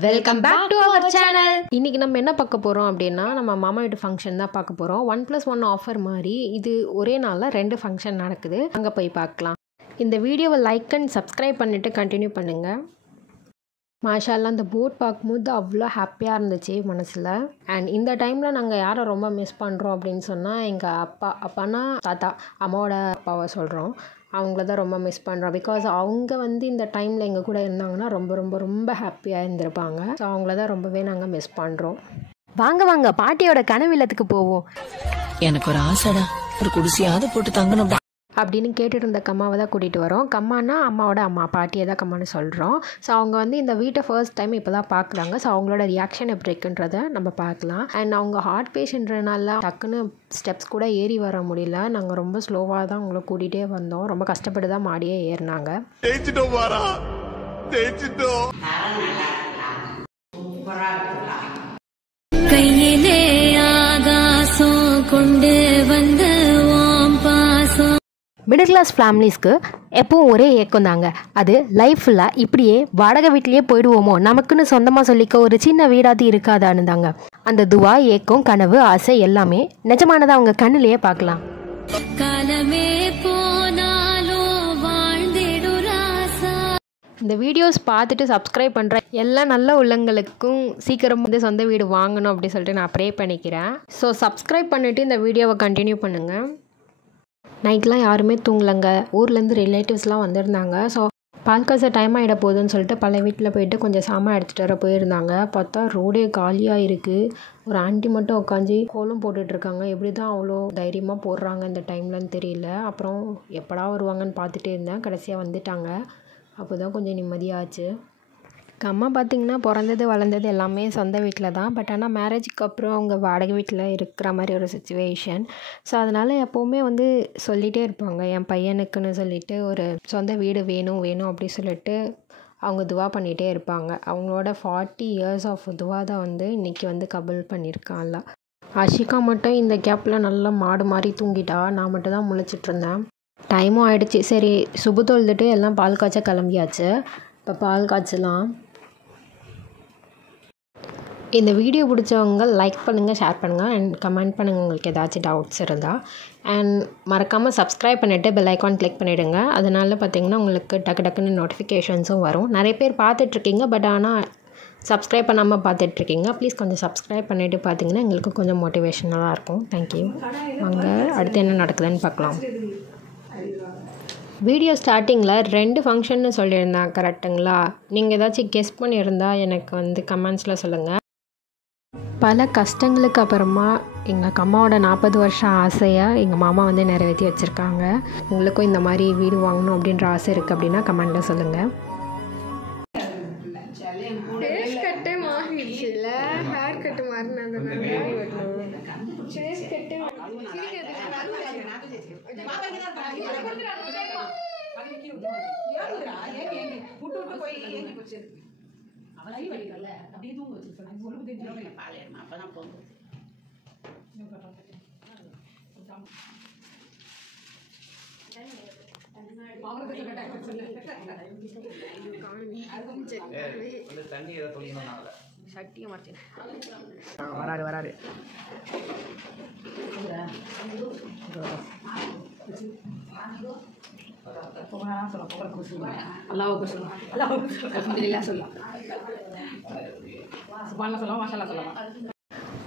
Welcome back to our channel. இன்றைக்கி நம்ம என்ன பார்க்க போகிறோம் அப்படின்னா, நம்ம மாமா வீட்டு ஃபங்க்ஷன் தான் பார்க்க போகிறோம். 1+1 ஆஃபர் மாதிரி இது ஒரே நாளில் 2 ஃபங்க்ஷன் நடக்குது. அங்கே போய் பார்க்கலாம். இந்த வீடியோவை லைக் அண்ட் சப்ஸ்கிரைப் பண்ணிவிட்டு கண்டினியூ பண்ணுங்கள். மாஷால்லாம் அந்த போட் பார்க்கும்போது அவ்வளோ ஹாப்பியாக இருந்துச்சு மனசில். அண்ட் இந்த டைமில் நாங்கள் யாரை ரொம்ப மிஸ் பண்ணுறோம் அப்படின்னு சொன்னால், எங்கள் அப்பானா தாத்தா, அம்மாவோட அப்பாவை சொல்கிறோம். அவங்கள தான் ரொம்ப மிஸ் பண்ணுறோம். பிகாஸ் அவங்க இந்த டைமில் எங்கள் கூட இருந்தாங்கன்னா ரொம்ப ரொம்ப ரொம்ப ஹாப்பியாக இருந்திருப்பாங்க. ஸோ அவங்கள தான் ரொம்பவே நாங்கள் மிஸ் பண்ணுறோம். வாங்க பாட்டியோட கனவு இல்லத்துக்கு போவோம். எனக்கு ஒரு ஆசைடா, ஒரு குடிசையாவது போட்டு தங்கணும் அப்படின்னு கேட்டுட்டு இருந்த கம்மாவை தான் கூட்டிகிட்டு வரோம். கம்மானா அம்மாவோட அம்மா, பாட்டியை தான் கம்மான்னு சொல்கிறோம். ஸோ அவங்க இந்த வீட்டை ஃபர்ஸ்ட் டைம் இப்போ தான் பார்க்குறாங்க. ஸோ அவங்களோட ரியாக்ஷன் எப்படி இருக்குன்றதை நம்ம பார்க்கலாம். அண்ட் அவங்க ஹார்ட் பேஷண்ட்றனால டக்குன்னு ஸ்டெப்ஸ் கூட ஏறி வர முடியல. நாங்கள் ரொம்ப ஸ்லோவாக தான் அவங்கள கூட்டிகிட்டே வந்தோம். ரொம்ப கஷ்டப்பட்டு தான் மாடியே ஏறினாங்க. கையிலே ஆகாசம் கொண்டு வந்த மிடில் கிளாஸ் ஃபேமிலிஸ்க்கு எப்பவும் ஒரே ஏக்கம் தாங்க. அது லைஃப் ஃபுல்லாக இப்படியே வாடகை வீட்லேயே போயிடுவோமோ, நமக்குன்னு சொந்தமாக சொல்லிக்க ஒரு சின்ன வீடாதி இருக்காதான்னு தாங்க. அந்த துவா, ஏக்கம், கனவு, ஆசை எல்லாமே நிஜமானதை அவங்க கண்ணிலேயே பார்க்கலாம். காலமே போனாலும் வாழ்ந்திடுராசா. இந்த வீடியோஸ் பார்த்துட்டு சப்ஸ்கிரைப் பண்ணுற எல்லா நல்ல உள்ளங்களுக்கும் சீக்கிரம் சொந்த வீடு வாங்கணும் அப்படின்னு சொல்லிட்டு நான் ப்ரே பண்ணிக்கிறேன். ஸோ சப்ஸ்கிரைப் பண்ணிவிட்டு இந்த வீடியோவை கண்டினியூ பண்ணுங்கள். நைட்லாம் யாருமே தூங்கலைங்க. ஊர்லேருந்து ரிலேட்டிவ்ஸ்லாம் வந்திருந்தாங்க. ஸோ பால் காசு டைம் ஆகிட போகுதுன்னு சொல்லிட்டு பல வீட்டில் போயிட்டு கொஞ்சம் சாமான் எடுத்துகிட்டு வர போயிருந்தாங்க. பார்த்தா ரோடே காலியாக இருக்குது. ஒரு ஆண்டி மட்டும் உட்காந்து கோலம் போட்டுட்ருக்காங்க. எப்படி தான் அவ்வளோ தைரியமாக போடுறாங்க இந்த டைம்லன்னு தெரியல. அப்புறம் எப்படா வருவாங்கன்னு பார்த்துட்டே இருந்தேன். கடைசியாக வந்துட்டாங்க. அப்போ தான் கொஞ்சம் நிம்மதியாச்சு. அம்மா பார்த்திங்கன்னா பிறந்தது வளர்ந்தது எல்லாமே சொந்த வீட்டில் தான். பட் ஆனால் மேரேஜுக்கு அப்புறம் அவங்க வாடகை வீட்டில் இருக்கிற மாதிரி ஒரு சிச்சுவேஷன். ஸோ அதனால் எப்போவுமே சொல்லிகிட்டே இருப்பாங்க, என் பையனுக்குன்னு சொல்லிட்டு ஒரு சொந்த வீடு வேணும் அப்படி சொல்லிட்டு அவங்க துவா பண்ணிகிட்டே இருப்பாங்க. அவங்களோட 40 years ஆஃப் துவா தான் இன்றைக்கி கபுல் பண்ணியிருக்கான்ல. ஆஷிகா மட்டும் இந்த கேப்பில் நல்லா மாடு மாதிரி தூங்கிட்டா. நான் மட்டும் தான் முழிச்சிட்ருந்தேன். டைமும் ஆகிடுச்சி. சரி சுபு தொழுதுட்டு எல்லாம் பால் காய்ச்ச கிளம்பியாச்சு. இப்போ பால் காய்ச்சலாம். இந்த வீடியோ பிடிச்சவங்க லைக் பண்ணுங்கள், ஷேர் பண்ணுங்கள் அண்ட் கமெண்ட் பண்ணுங்கள் உங்களுக்கு ஏதாச்சும் டவுட்ஸ் இருந்தால். அண்ட் மறக்காமல் சப்ஸ்கிரைப் பண்ணிவிட்டு பெல் ஐக்கான் கிளிக் பண்ணிவிடுங்க. அதனால் பார்த்திங்கன்னா உங்களுக்கு டக்குன்னு நோட்டிஃபிகேஷன்ஸும் வரும். நிறைய பேர் பார்த்துட்ருக்கீங்க, பட் ஆனால் சப்ஸ்கிரைப் பண்ணாமல் பார்த்துட்ருக்கீங்க. ப்ளீஸ் கொஞ்சம் சப்ஸ்கிரைப் பண்ணிவிட்டு பார்த்திங்கன்னா எங்களுக்கு கொஞ்சம் மோட்டிவேஷனலாக இருக்கும். தேங்க்யூ. வாங்க அடுத்து என்ன நடக்குதுன்னு பார்க்கலாம். வீடியோ ஸ்டார்டிங்கில் 2 ஃபங்க்ஷன்னு சொல்லியிருந்தேன், கரெக்டுங்களா? நீங்கள் ஏதாச்சும் கெஸ் பண்ணியிருந்தால் எனக்கு கமெண்ட்ஸில் சொல்லுங்கள். பல கஷ்டங்களுக்கு அப்புறமா எங்கள் அம்மாவோட 40 வருஷம் ஆசையை எங்கள் மாமா நிறைவேற்றி வச்சுருக்காங்க. உங்களுக்கும் இந்த மாதிரி வீடு வாங்கணும் அப்படின்ற ஆசை இருக்குது அப்படின்னா கமெண்ட்டில் சொல்லுங்கள். வராரு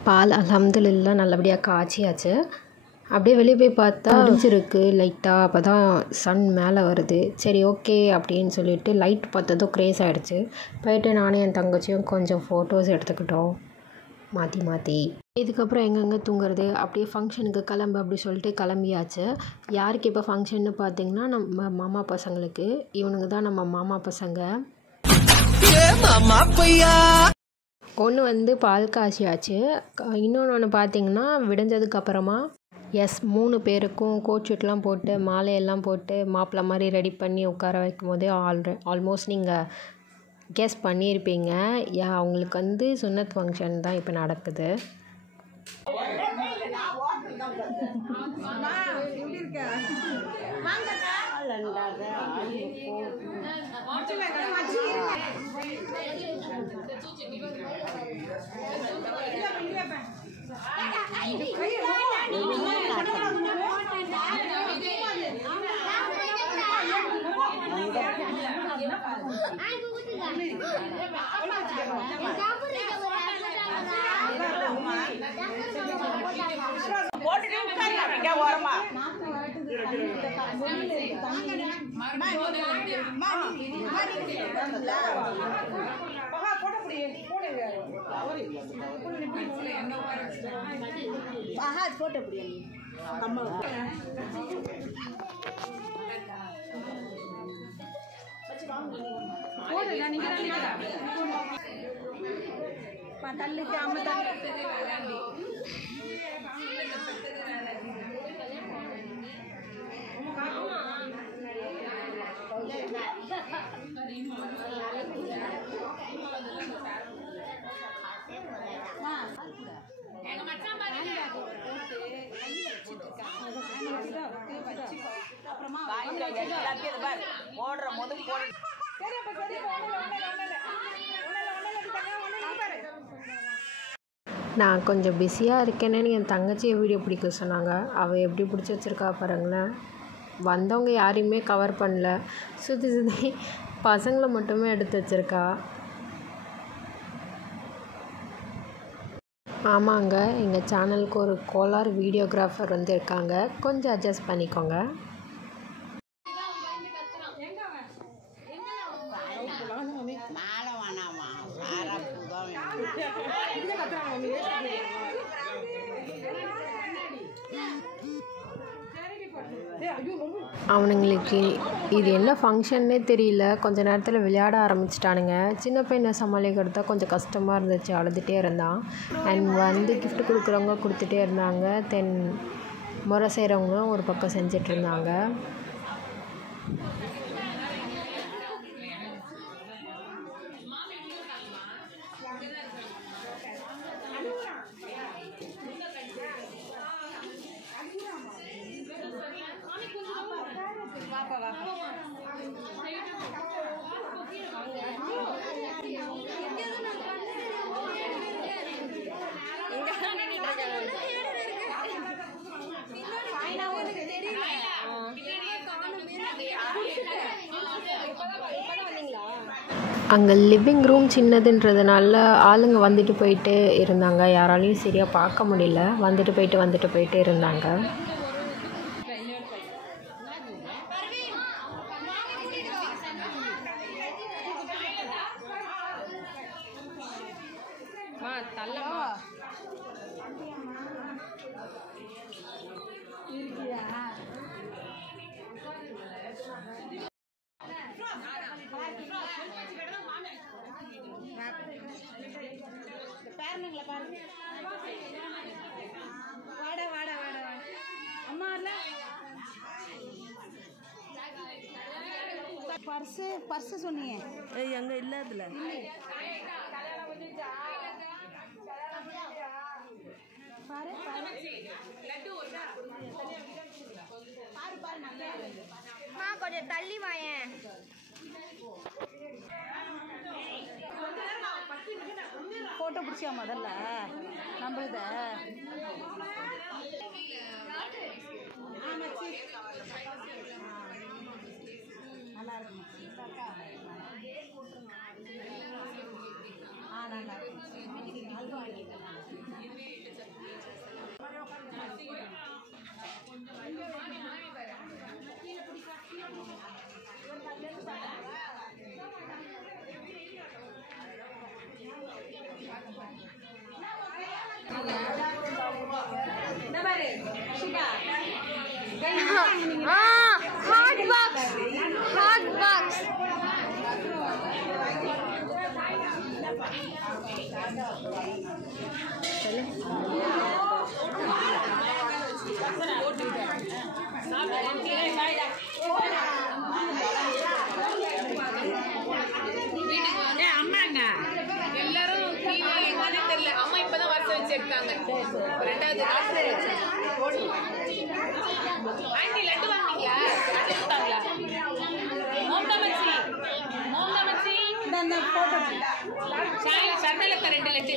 பால் அல்ஹம்துலில்லாஹ் நல்லபடியாக காய்ச்சியாச்சு. அப்படியே வெளியே போய் பார்த்தா அடிச்சிருக்கு லைட்டாக. அப்போ தான் சன் மேலே வருது. சரி ஓகே அப்படின்னு சொல்லிட்டு லைட் பார்த்ததும் க்ரேஸ் ஆகிடுச்சு. போயிட்டு நானும் என் தங்கச்சியும் கொஞ்சம் ஃபோட்டோஸ் எடுத்துக்கிட்டோம் மாற்றி. இதுக்கப்புறம் எங்கெங்கே தூங்குறது, அப்படியே ஃபங்க்ஷனுக்கு கிளம்பு அப்படி சொல்லிட்டு கிளம்பியாச்சு. யாருக்கு இப்போ ஃபங்க்ஷன்னு பார்த்தீங்கன்னா நம்ம மாமா பசங்களுக்கு. இவனுங்க தான் நம்ம மாமா பசங்க. ஒன்று பால் காய்ச்சியாச்சு. இன்னொன்று பார்த்தீங்கன்னா விடிஞ்சதுக்கப்புறமா 3 பேருக்கும் கோட் ஷூட்லாம் போட்டு மாலையெல்லாம் போட்டு மாப்பிள்ளை மாதிரி ரெடி பண்ணி உட்கார வைக்கும் போதே ஆல்மோஸ்ட் நீங்கள் கெஸ் பண்ணியிருப்பீங்க. அவங்களுக்கு சுன்னத் ஃபங்க்ஷன் தான் இப்போ நடக்குது. நான் கொஞ்சம் பிஸியாக இருக்கேன்னு என் தங்கச்சியை வீடியோ பிடிக்க சொன்னாங்க. அவள் எப்படி பிடிச்சி வச்சுருக்கா பாருங்களேன். வந்தவங்க யாரையுமே கவர் பண்ணல, சுற்றி சுற்றி பசங்களை மட்டுமே எடுத்து வச்சுருக்கா. ஆமாங்க, எங்கள் சேனலுக்கு ஒரு கோலார் வீடியோகிராஃபர் வந்து இருக்காங்க, கொஞ்சம் அட்ஜஸ்ட் பண்ணிக்கோங்க. அவனுங்களுக்கு இது என்ன ஃபங்க்ஷன்னே தெரியல, கொஞ்ச நேரத்தில் விளையாட ஆரம்பிச்சிட்டானுங்க. சின்ன பையனை சமாளிக்கிறது தான் கொஞ்சம் கஷ்டமாக இருந்துச்சு, அழுதுகிட்டே இருந்தான். அண்ட் வந்து கிஃப்ட் கொடுக்குறவங்க கொடுத்துட்டே இருந்தாங்க, தென் முறை செய்கிறவங்க ஒரு பக்கம் செஞ்சிட்ருந்தாங்க. அங்கே லிவிங் ரூம் சின்னதுன்றதுனால ஆளுங்க வந்துட்டு போயிட்டு இருந்தாங்க, யாராலையும் சரியாக பார்க்க முடியல, வந்துட்டு போயிட்டு இருந்தாங்க. பர்ஸ் சொன்னீங்க எங்க இல்ல அதுல கொஞ்சம் தள்ளி வாயேன். போட்டோ பிடிச்சியா முதல்ல நம்மளத நல்லா இருக்கும். நல்லா hot box. அம்மாங்க எல்லாரும் தெரியல, அம்மா இப்பதான் வரிசை வச்சிருக்காங்க. ரெண்டாவது ஆண்டி லட்டு வாங்கினீங்களா? லட்டு கொடுத்தாங்களா? மோம்தா மச்சி அந்த போட்டோ சமையலுக்கு 2 லட்டு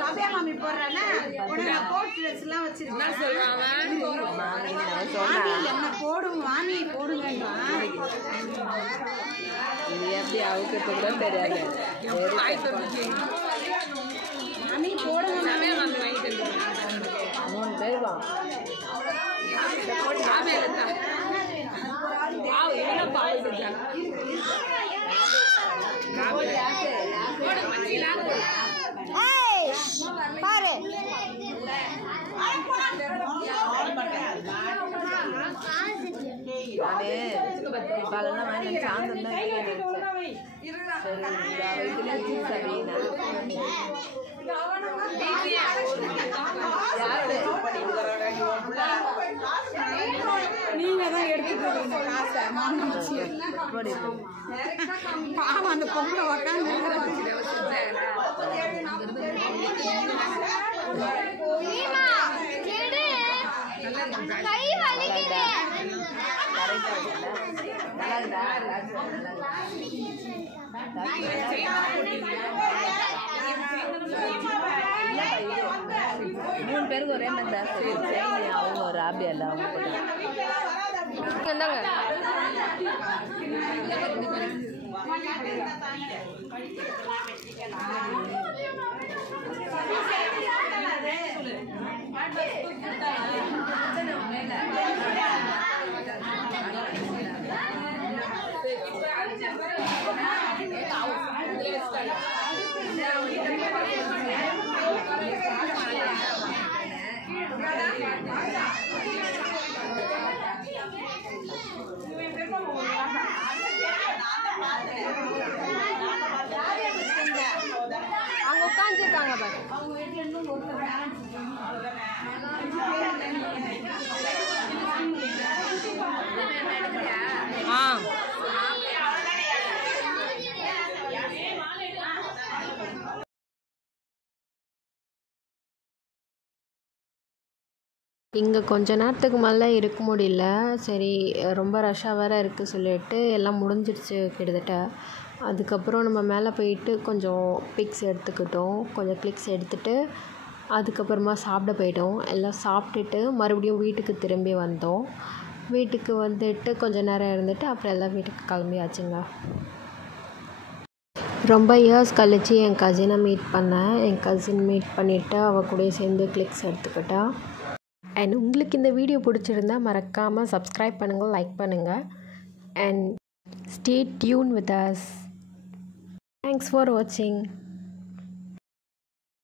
காவியா மாமி போடுறேன்னா உடனே கோட் ட்ரெஸ் எல்லாம் வச்சிருக்கேன் சொல்றாங்க என்ன போடுங்க மாமி போடுங்கம்மா எப்படி அவுக்கு கூட தெரியாது மாமி போடுங்க சமையல் வாங்கி வாங்கிட்டு 3 பேர் வா சமையல் தான் என்ன பால் பாரு பலனா வாங்கி சாந்தம் தான் சரி இதுல ஜூஸ் அப்படினா நீங்க தான் எடுத்துட்டு வரீங்க காசை மாமச்சி பாவம் அந்த பொம்பளை உட்காந்து கை வலிக்குது மூணு பேருக்கு ஒரே மாதிரி தான் சரி அவங்க ஒரு ஆபி அல்ல அவங்க இந்தாங்க அவங்க உட்காந்துருக்காங்க பாரு இங்கே கொஞ்ச நேரத்துக்கு மேலே இருக்க முடியல. சரி ரொம்ப ரஷ்ஷாக வேறு இருக்குது சொல்லிட்டு எல்லாம் முடிஞ்சிடுச்சு கிட்டத்தட்ட. அதுக்கப்புறம் நம்ம மேலே போயிட்டு கொஞ்சம் பிக்ஸ் எடுத்துக்கிட்டோம். கொஞ்சம் கிளிக்ஸ் எடுத்துகிட்டு அதுக்கப்புறமா சாப்பிட போயிட்டோம். எல்லாம் சாப்பிட்டுட்டு மறுபடியும் வீட்டுக்கு திரும்பி வந்தோம். வீட்டுக்கு வந்துட்டு கொஞ்சம் நேரம் இருந்துட்டு அப்புறம் எல்லாம் வீட்டுக்கு கிளம்பியாச்சுங்க. ரொம்ப இயர்ஸ் கழித்து என் கசினை மீட் பண்ணேன். என் கசின் மீட் பண்ணிவிட்டு அவள் கூட சேர்ந்து கிளிக்ஸ் எடுத்துக்கிட்டா. அண்ட் உங்களுக்கு இந்த வீடியோ பிடிச்சிருந்தா மறக்காமல் சப்ஸ்கிரைப் பண்ணுங்கள், லைக் பண்ணுங்கள் and stay tune with us. Thanks for வாட்சிங்.